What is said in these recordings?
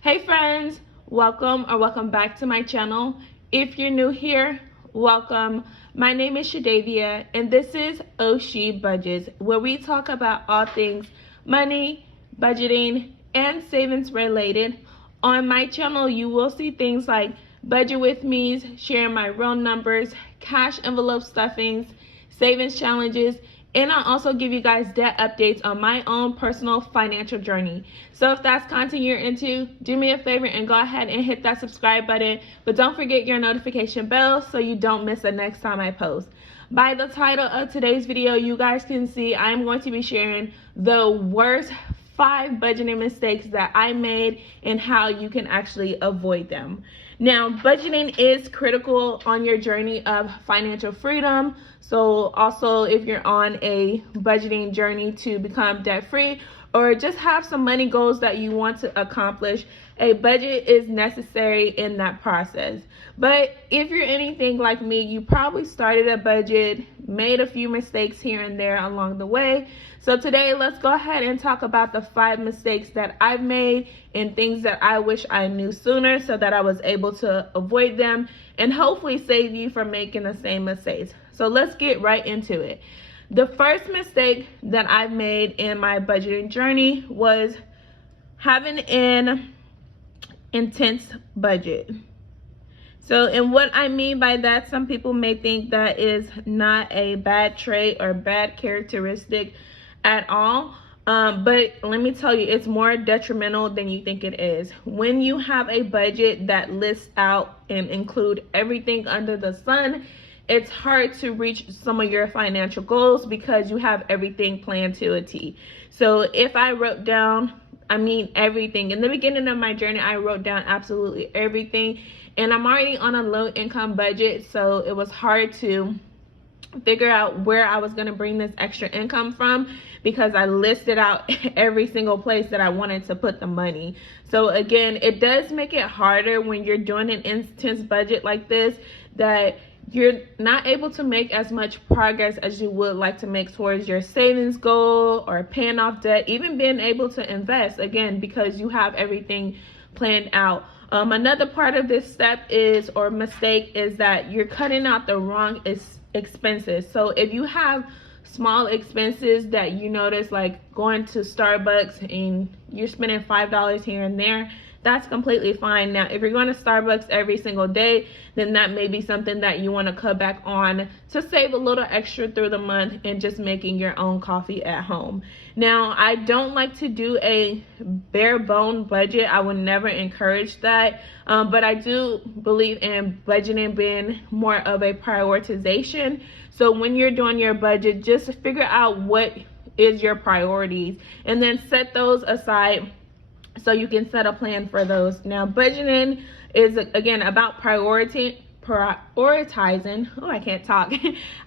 Hey friends, welcome back to my channel. If you're new here, welcome. My name is Shadavia and this is Oshi Budgets, where we talk about all things money, budgeting, and savings related. On my channel, you will see things like budget with me's, sharing my real numbers, cash envelope stuffings, savings challenges, and I'll also give you guys debt updates on my own personal financial journey. So if that's content you're into, do me a favor and go ahead and hit that subscribe button. But don't forget your notification bell so you don't miss the next time I post. By the title of today's video, you guys can see I'm going to be sharing the worst 5 budgeting mistakes that I made and how you can actually avoid them. Now, budgeting is critical on your journey of financial freedom. So also if you're on a budgeting journey to become debt-free or just have some money goals that you want to accomplish, a budget is necessary in that process. But if you're anything like me, you probably started a budget, made a few mistakes here and there along the way. So today, let's go ahead and talk about the 5 mistakes that I've made and things that I wish I knew sooner so that I was able to avoid them and hopefully save you from making the same mistakes. So let's get right into it. The first mistake that I've made in my budgeting journey was having an intense budget. So, and what I mean by that, some people may think that is not a bad trait or bad characteristic at all. But let me tell you, it's more detrimental than you think it is. When you have a budget that lists out and include everything under the sun, it's hard to reach some of your financial goals because you have everything planned to a T. So if I wrote down, everything. In the beginning of my journey, I wrote down absolutely everything. And I'm already on a low income budget, so it was hard to figure out where I was going to bring this extra income from because I listed out every single place that I wanted to put the money. So again, it does make it harder when you're doing an intense budget like this, that you're not able to make as much progress as you would like to make towards your savings goal or paying off debt, even being able to invest, again, because you have everything planned out. Another part of this step is, or mistake, is that you're cutting out the wrong expenses. So if you have small expenses that you notice, like going to Starbucks and you're spending $5 here and there, that's completely fine. Now, if you're going to Starbucks every single day, then that may be something that you want to cut back on to save a little extra through the month and just making your own coffee at home. Now, I don't like to do a bare bone budget. I would never encourage that. But I do believe in budgeting being more of a prioritization. So when you're doing your budget, just figure out what is your priorities and then set those aside so you can set a plan for those. Now, budgeting is, again, about prioritizing,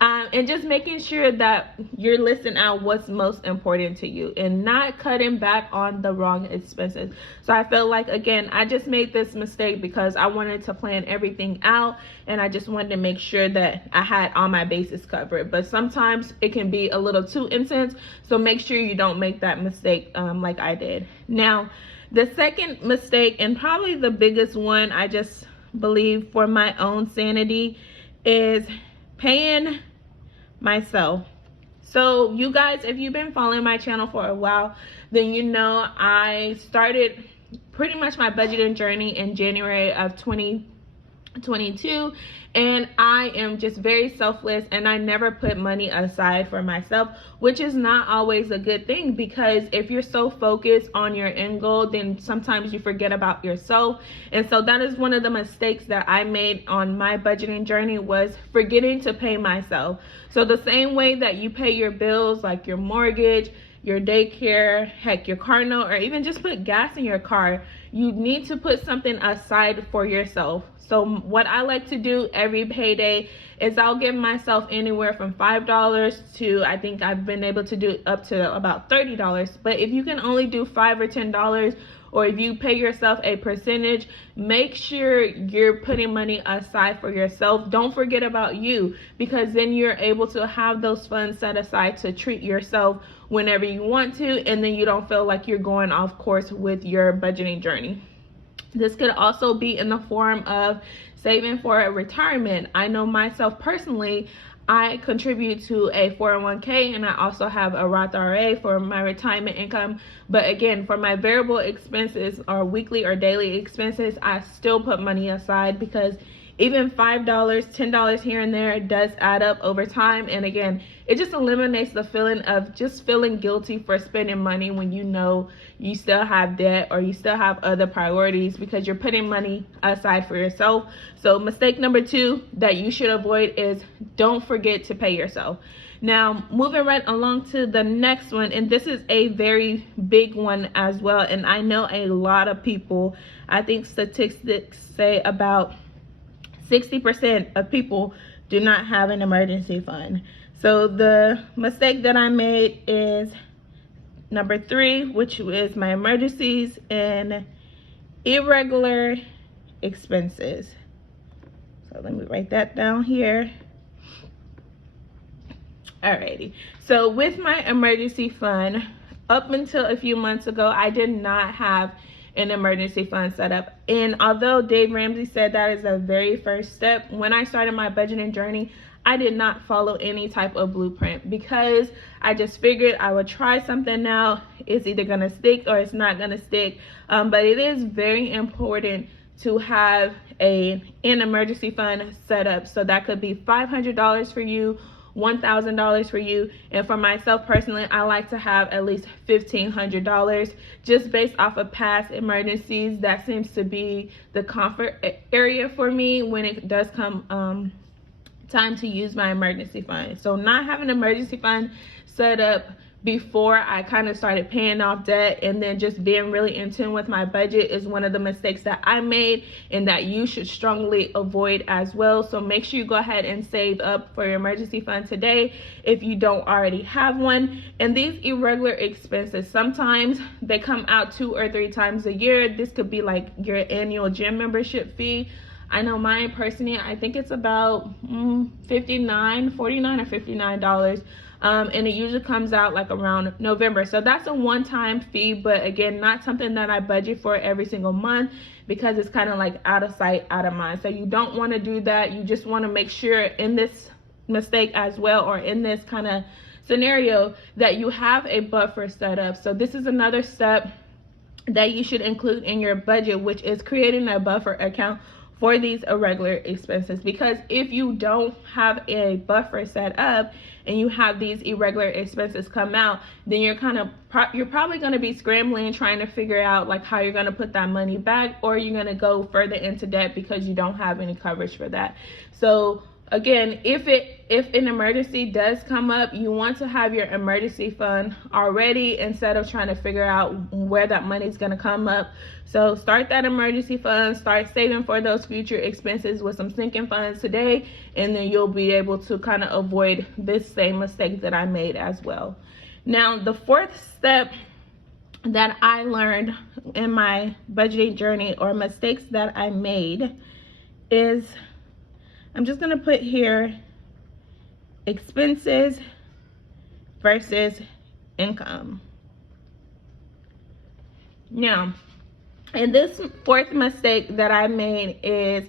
and just making sure that you're listing out what's most important to you and not cutting back on the wrong expenses. So I feel like, again, I just made this mistake because I wanted to plan everything out and I just wanted to make sure that I had all my bases covered. But sometimes it can be a little too intense, so make sure you don't make that mistake like I did. Now, the second mistake, and probably the biggest one, I just believe for my own sanity, is paying myself. So you guys, if you've been following my channel for a while, then you know I started pretty much my budgeting journey in January of 2022, and I am just very selfless and I never put money aside for myself, which is not always a good thing, because if you're so focused on your end goal, then sometimes you forget about yourself. And so that is one of the mistakes that I made on my budgeting journey, was forgetting to pay myself. So the same way that you pay your bills, like your mortgage, your daycare, heck, your car note, or even just put gas in your car, you need to put something aside for yourself. So what I like to do every payday is I'll give myself anywhere from $5 to, I think I've been able to do up to about $30. But if you can only do $5 or $10, or if you pay yourself a percentage, make sure you're putting money aside for yourself. Don't forget about you, because then you're able to have those funds set aside to treat yourself whenever you want to, and then you don't feel like you're going off course with your budgeting journey. This could also be in the form of saving for a retirement. I know myself personally, I contribute to a 401k and I also have a Roth IRA for my retirement income. But again, for my variable expenses or weekly or daily expenses, I still put money aside, because even $5, $10 here and there does add up over time. And again, it just eliminates the feeling of just feeling guilty for spending money when you know you still have debt or you still have other priorities, because you're putting money aside for yourself. So mistake number 2 that you should avoid is don't forget to pay yourself. Now, moving right along to the next one, and this is a very big one as well. And I know a lot of people, I think statistics say about 60% of people do not have an emergency fund. So the mistake that I made is number 3, which is my emergencies and irregular expenses. So let me write that down here. Alrighty. So with my emergency fund, up until a few months ago, I did not have an emergency fund set up. And although Dave Ramsey said that is the very first step, when I started my budgeting journey, I did not follow any type of blueprint, because I just figured I would try something now. It's either gonna stick or it's not gonna stick. But it is very important to have an emergency fund set up. So that could be $500 for you, $1,000 for you, and for myself personally, I like to have at least $1,500, just based off of past emergencies. That seems to be the comfort area for me when it does come time to use my emergency fund. So not having an emergency fund set up before I kind of started paying off debt and then just being really in tune with my budget is one of the mistakes that I made, and that you should strongly avoid as well. So make sure you go ahead and save up for your emergency fund today if you don't already have one. And these irregular expenses, sometimes they come out 2 or 3 times a year. This could be like your annual gym membership fee. I know mine personally, I think it's about $49 or $59. And it usually comes out like around November. So that's a one-time fee, but again, not something that I budget for every single month, because it's kind of like out of sight, out of mind. So you don't want to do that. You just want to make sure in this mistake as well, or in this kind of scenario, that you have a buffer set up. So this is another step that you should include in your budget, which is creating a buffer account for these irregular expenses. Because if you don't have a buffer set up and you have these irregular expenses come out, then you're probably going to be scrambling trying to figure out like how you're going to put that money back, or you're going to go further into debt because you don't have any coverage for that. So again, if an emergency does come up, you want to have your emergency fund already instead of trying to figure out where that money is going to come up. So start that emergency fund, start saving for those future expenses with some sinking funds today, and then you'll be able to kind of avoid this same mistake that I made as well. Now, the 4th step that I learned in my budgeting journey, or mistakes that I made, is, I'm just going to put here expenses versus income. Now, and this 4th mistake that I made is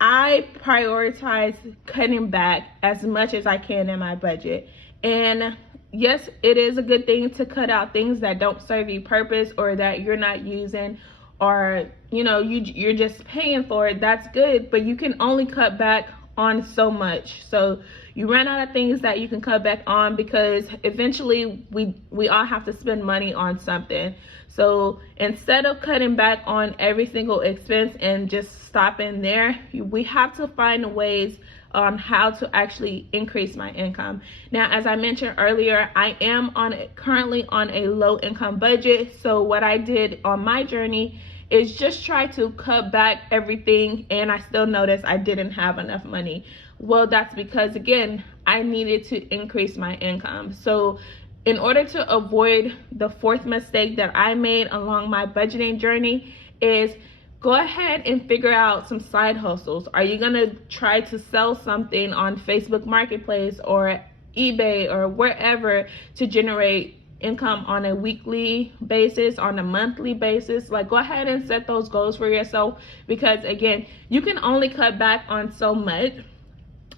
I prioritize cutting back as much as I can in my budget. And yes, it is a good thing to cut out things that don't serve you purpose, or that you're not using, or you're just paying for it. That's good, but you can only cut back on so much. So you run out of things that you can cut back on, because eventually we all have to spend money on something. So instead of cutting back on every single expense and just stopping there, we have to find ways on how to actually increase my income. Now, as I mentioned earlier, I am currently on a low income budget. So what I did on my journey is just try to cut back everything, and I still noticed I didn't have enough money. Well, that's because, again, I needed to increase my income. So in order to avoid the 4th mistake that I made along my budgeting journey, is go ahead and figure out some side hustles. Are you gonna try to sell something on Facebook Marketplace or eBay or wherever to generate income on a weekly basis, on a monthly basis. Like, go ahead and set those goals for yourself, because again, you can only cut back on so much.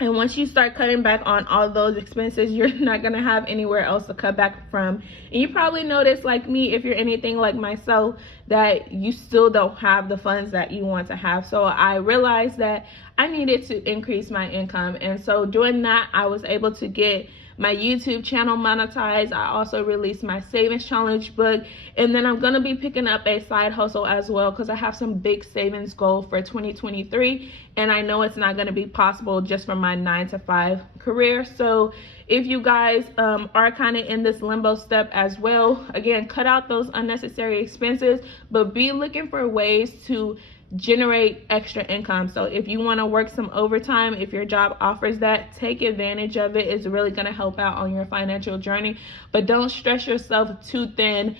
And once you start cutting back on all those expenses, you're not going to have anywhere else to cut back from. And you probably notice, like me, if you're anything like myself, that you still don't have the funds that you want to have. So I realized that I needed to increase my income. And so doing that, I was able to get my YouTube channel monetized. I also released my savings challenge book, and then I'm gonna be picking up a side hustle as well, because I have some big savings goal for 2023, and I know it's not gonna be possible just from my 9-to-5 career. So if you guys are kind of in this limbo step as well, again, cut out those unnecessary expenses, but be looking for ways to generate extra income. So if you want to work some overtime, if your job offers that, take advantage of it. It's really going to help out on your financial journey. But don't stress yourself too thin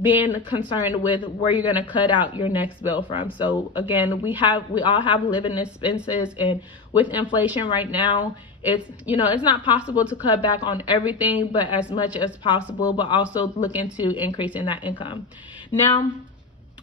being concerned with where you're going to cut out your next bill from. So again, we all have living expenses, and with inflation right now, it's not possible to cut back on everything, but as much as possible, but also look into increasing that income. Now,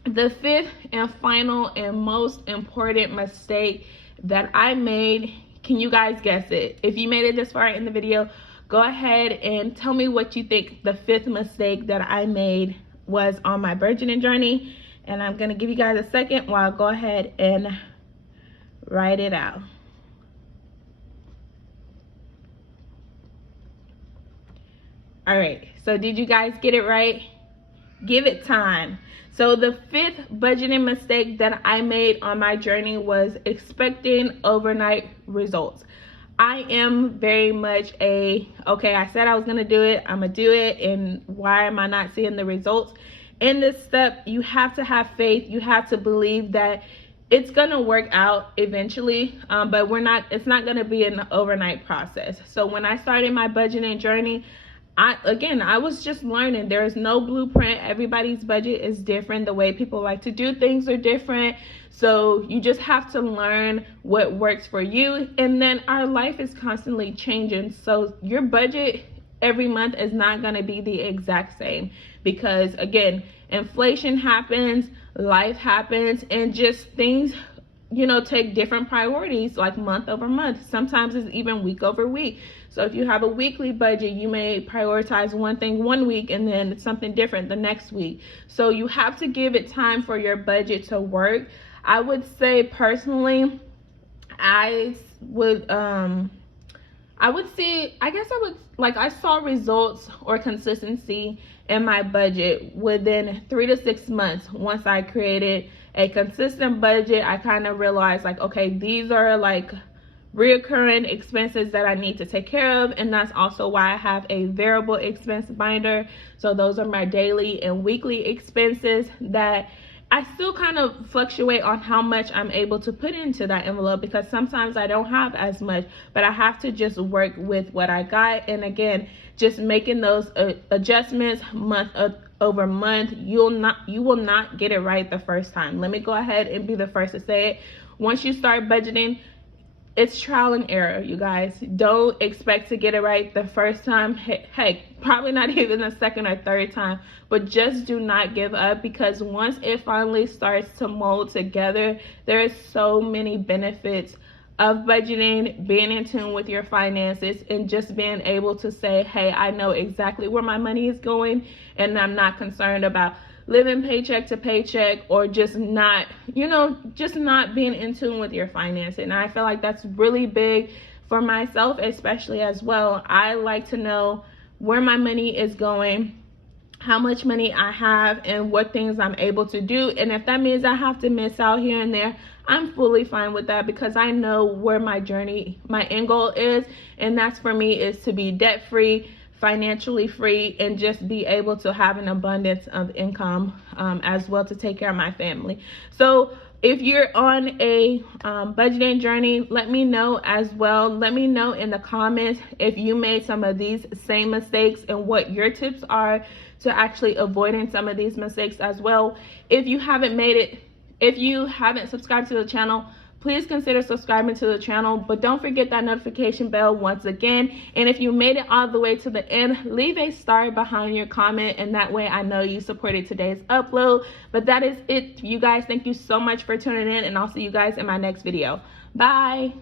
the fifth and final and most important mistake that I made, can you guys guess it? If you made it this far in the video, go ahead and tell me what you think the fifth mistake that I made was on my budgeting journey. And I'm gonna give you guys a second while I go ahead and write it out. All right, so did you guys get it right? Give it time. So the fifth budgeting mistake that I made on my journey was expecting overnight results. I am very much okay, I said I was gonna do it, I'm gonna do it, and why am I not seeing the results? In this step, you have to have faith. You have to believe that it's gonna work out eventually, but it's not gonna be an overnight process. So when I started my budgeting journey, I was just learning. There is no blueprint. Everybody's budget is different. The way people like to do things are different. So you just have to learn what works for you. And then our life is constantly changing. So your budget every month is not going to be the exact same, because again, inflation happens, life happens, and just things take different priorities, like month over month. Sometimes it's even week over week. So if you have a weekly budget, you may prioritize one thing one week and then something different the next week. So you have to give it time for your budget to work. I would say personally, I saw results or consistency in my budget within 3 to 6 months. Once I created a consistent budget, I kind of realized, like, okay, these are like reoccurring expenses that I need to take care of. And that's also why I have a variable expense binder. So those are my daily and weekly expenses that I still kind of fluctuate on how much I'm able to put into that envelope, because sometimes I don't have as much, but I have to just work with what I got. And again, just making those adjustments month over month. You will not get it right the first time. Let me go ahead and be the first to say it. Once you start budgeting, it's trial and error, you guys. Don't expect to get it right the first time. Hey, probably not even the second or third time, but just do not give up, because once it finally starts to mold together, there is so many benefits of budgeting, being in tune with your finances, and just being able to say, hey, I know exactly where my money is going, and I'm not concerned about living paycheck to paycheck, or just not being in tune with your finances. And I feel like that's really big for myself, especially as well. I like to know where my money is going, how much money I have, and what things I'm able to do. And if that means I have to miss out here and there, I'm fully fine with that, because I know where my end goal is. And that's, for me, is to be debt free, financially free, and just be able to have an abundance of income as well to take care of my family. So if you're on a budgeting journey, let me know as well. Let me know in the comments if you made some of these same mistakes and what your tips are to actually avoiding some of these mistakes as well. If you haven't subscribed to the channel, please consider subscribing to the channel, but don't forget that notification bell once again. And if you made it all the way to the end, leave a star behind your comment, and that way I know you supported today's upload. But that is it, you guys. Thank you so much for tuning in, and I'll see you guys in my next video. Bye.